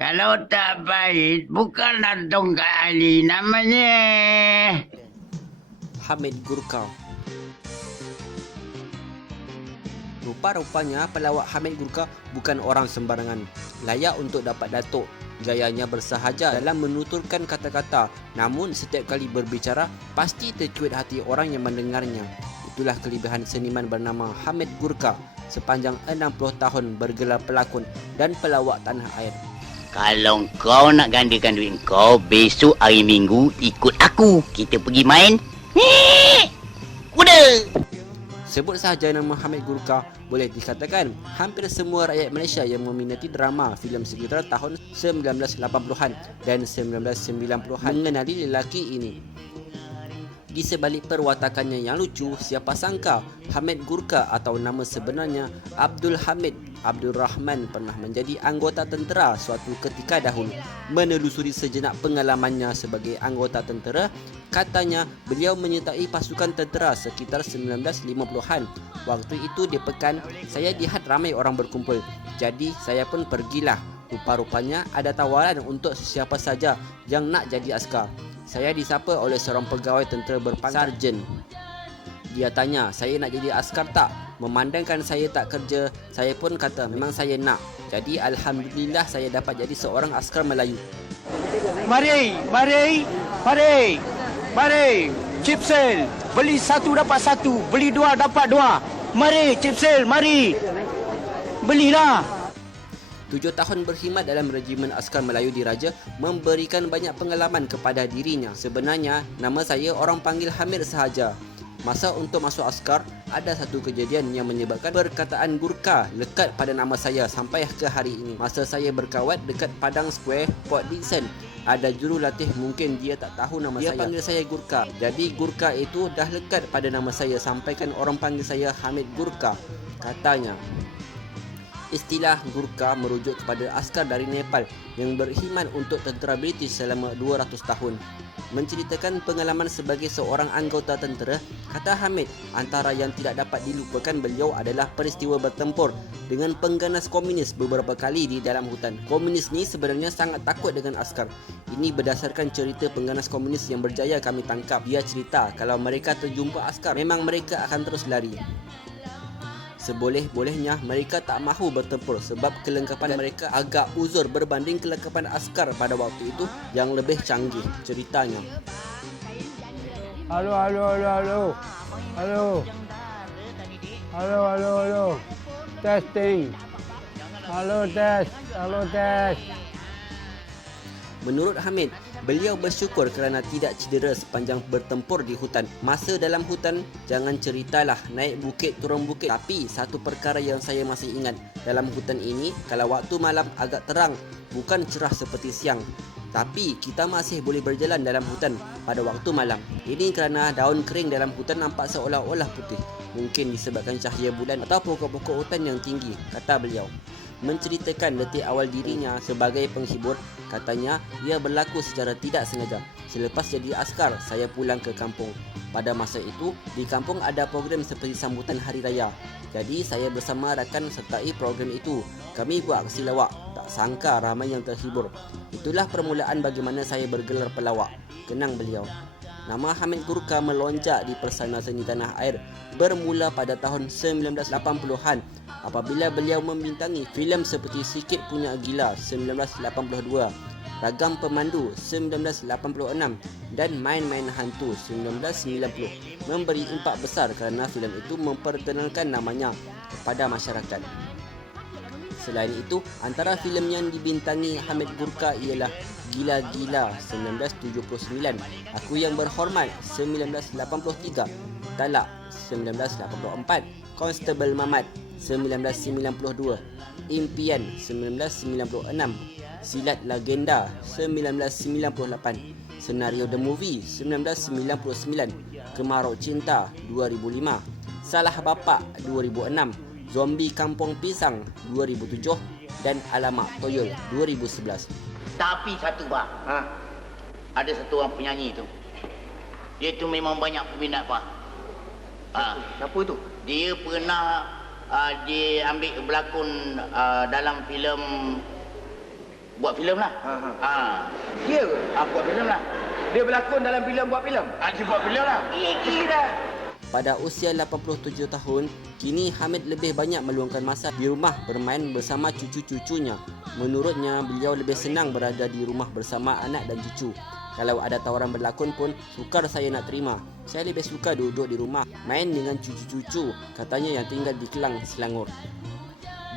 Kalau tak baik, bukanlah Tongkat Ali namanya. Hamid Gurka. Rupa-rupanya pelawak Hamid Gurka bukan orang sembarangan. Layak untuk dapat datuk. Gayanya bersahaja dalam menuturkan kata-kata, namun setiap kali berbicara pasti tercuit hati orang yang mendengarnya. Itulah kelebihan seniman bernama Hamid Gurka sepanjang 60 tahun bergelar pelakon dan pelawak tanah air. Kalau kau nak gandakan duit kau, besok hari Minggu ikut aku. Kita pergi main. Kuda. Sebut sahaja nama Hamid Gurka, boleh dikatakan hampir semua rakyat Malaysia yang meminati drama filem sekitar tahun 1980-an dan 1990-an mengenali lelaki ini. Di sebalik perwatakannya yang lucu, siapa sangka Hamid Gurka atau nama sebenarnya Abdul Hamid Abdul Rahman pernah menjadi anggota tentera suatu ketika dahulu. Menelusuri sejenak pengalamannya sebagai anggota tentera, katanya beliau menyertai pasukan tentera sekitar 1950-an. Waktu itu di Pekan, saya lihat ramai orang berkumpul. Jadi saya pun pergilah. Rupa-rupanya ada tawaran untuk siapa saja yang nak jadi askar. Saya disapa oleh seorang pegawai tentera berpangkat sarjan. Dia tanya, saya nak jadi askar tak? Memandangkan saya tak kerja, saya pun kata memang saya nak. Jadi alhamdulillah saya dapat jadi seorang askar Melayu. Mari, Chipsel, beli satu dapat satu, beli dua dapat dua. Mari, Chipsel, mari. Belilah. 7 tahun berkhidmat dalam regimen askar Melayu Diraja memberikan banyak pengalaman kepada dirinya. Sebenarnya, nama saya orang panggil Hamid sahaja. Masa untuk masuk askar, ada satu kejadian yang menyebabkan perkataan Gurka lekat pada nama saya sampai ke hari ini. Masa saya berkawat dekat Padang Square, Port Dickson, ada jurulatih mungkin dia tak tahu nama saya. Dia panggil saya Gurka. Jadi Gurka itu dah lekat pada nama saya sampaikan orang panggil saya Hamid Gurka. Katanya, istilah Gurka merujuk kepada askar dari Nepal yang berkhidmat untuk tentera British selama 200 tahun. Menceritakan pengalaman sebagai seorang anggota tentera, kata Hamid, antara yang tidak dapat dilupakan beliau adalah peristiwa bertempur dengan pengganas komunis beberapa kali di dalam hutan. Komunis ni sebenarnya sangat takut dengan askar. Ini berdasarkan cerita pengganas komunis yang berjaya kami tangkap. Dia cerita kalau mereka terjumpa askar, memang mereka akan terus lari. Seboleh-bolehnya mereka tak mahu bertempur sebab kelengkapan mereka agak uzur berbanding kelengkapan askar pada waktu itu yang lebih canggih, ceritanya. Halo. Testing. Halo, tes. Menurut Hamid, beliau bersyukur kerana tidak cedera sepanjang bertempur di hutan. Masa dalam hutan, jangan ceritalah naik bukit turun bukit. Tapi satu perkara yang saya masih ingat, dalam hutan ini, kalau waktu malam agak terang, bukan cerah seperti siang. Tapi kita masih boleh berjalan dalam hutan pada waktu malam. Ini kerana daun kering dalam hutan nampak seolah-olah putih. Mungkin disebabkan cahaya bulan atau pokok-pokok hutan yang tinggi, kata beliau. Menceritakan detik awal dirinya sebagai penghibur, katanya ia berlaku secara tidak sengaja. Selepas jadi askar, saya pulang ke kampung. Pada masa itu, di kampung ada program seperti sambutan hari raya. Jadi saya bersama rakan sertai program itu. Kami buat aksi lawak. Tak sangka ramai yang terhibur. Itulah permulaan bagaimana saya bergelar pelawak, kenang beliau. Nama Hamid Gurka melonjak di persana seni tanah air bermula pada tahun 1980-an apabila beliau membintangi filem seperti Sikit Punya Gila 1982, Ragam Pemandu 1986 dan Main-Main Hantu 1990. Memberi impak besar kerana filem itu memperkenalkan namanya kepada masyarakat. Selain itu, antara filem yang dibintangi Hamid Gurka ialah Gila-Gila 1979, Aku Yang Berhormat 1983, Talak 1984, Constable Mamat 1992, Impian 1996, Silat Legenda 1998, Senario The Movie 1999, Kemarau Cinta 2005, Salah Bapak 2006, Zombie Kampung Pisang 2007 dan Alamak Toyol 2011. Tapi satu bah, ada satu orang penyanyi tu. Dia tu memang banyak peminat bah. Siapa tu? Dia pernah dia ambil berlakon dalam filem buat filem lah. Dia ke? Buat filem lah. Dia berlakon dalam filem buat filem? Dia buat filem lah. Kira. Pada usia 87 tahun, kini Hamid lebih banyak meluangkan masa di rumah bermain bersama cucu-cucunya. Menurutnya, beliau lebih senang berada di rumah bersama anak dan cucu. Kalau ada tawaran berlakon pun, sukar saya nak terima. Saya lebih suka duduk di rumah, main dengan cucu-cucu, katanya yang tinggal di Kelang, Selangor.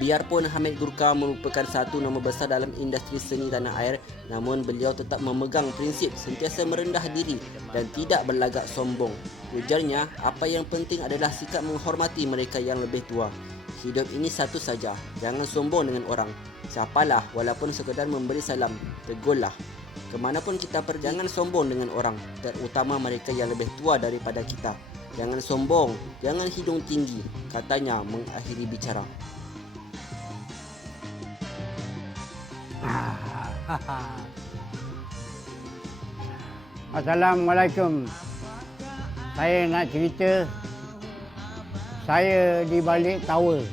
Biarpun Hamid Gurka merupakan satu nama besar dalam industri seni tanah air, namun beliau tetap memegang prinsip sentiasa merendah diri dan tidak berlagak sombong. Ujarnya, apa yang penting adalah sikap menghormati mereka yang lebih tua. Hidup ini satu saja, jangan sombong dengan orang. Siapalah walaupun sekadar memberi salam, tegurlah. Kemanapun kita pergi, jangan sombong dengan orang, terutama mereka yang lebih tua daripada kita. Jangan sombong, jangan hidung tinggi, katanya mengakhiri bicara. Assalamualaikum. Saya nak cerita saya di balik tower.